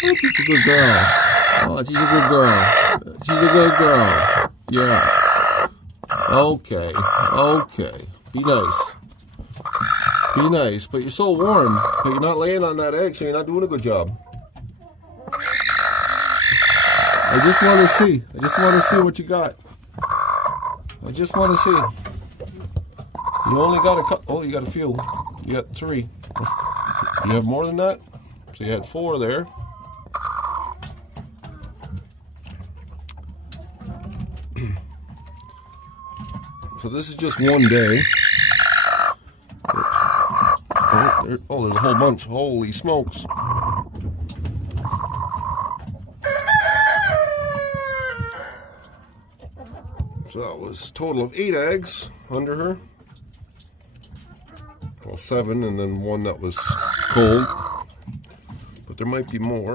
Oh, she's a good girl. Oh, she's a good girl. She's a good girl. Yeah. Okay. Okay. Be nice. Be nice. But you're so warm. But you're not laying on that egg, so you're not doing a good job. I just want to see. I just want to see what you got. I just want to see. You only got a couple. Oh, you got a few. You got 3. You have more than that? So you had 4 there. So this is just one day. Oh, there's a whole bunch. Holy smokes. So that was a total of 8 eggs under her. Well, 7, and then 1 that was cold. But there might be more.